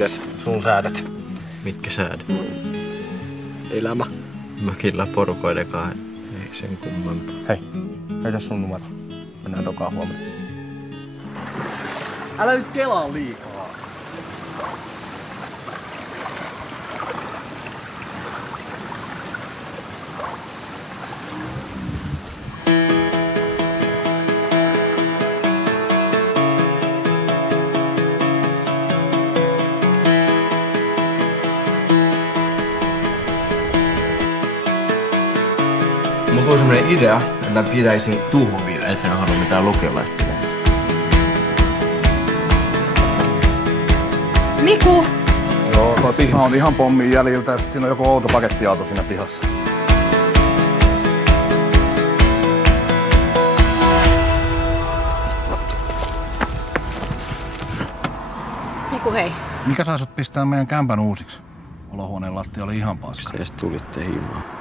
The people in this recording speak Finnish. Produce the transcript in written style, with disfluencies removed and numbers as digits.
Mites sun säädöt? Mitkä säädöt? Elämä. Mökillä porukoiden kanssa. Ei sen kummempaa. Hei, heitä sun numero. Mennään dokaan huomenna. Älä nyt kelaa liikaa. Mulla on semmonen idea, että mä pitäisin tuhuville. Et hän halua mitään lukiolaista. Miku! Joo, tuo piha on ihan pommin jäljiltä ja sit siinä on joku outo pakettiauto siinä pihassa. Miku, hei. Mikä saa sut pistää meidän kämpän uusiksi? Olohuoneen lattia oli ihan paska. Se edes tulitte himaan.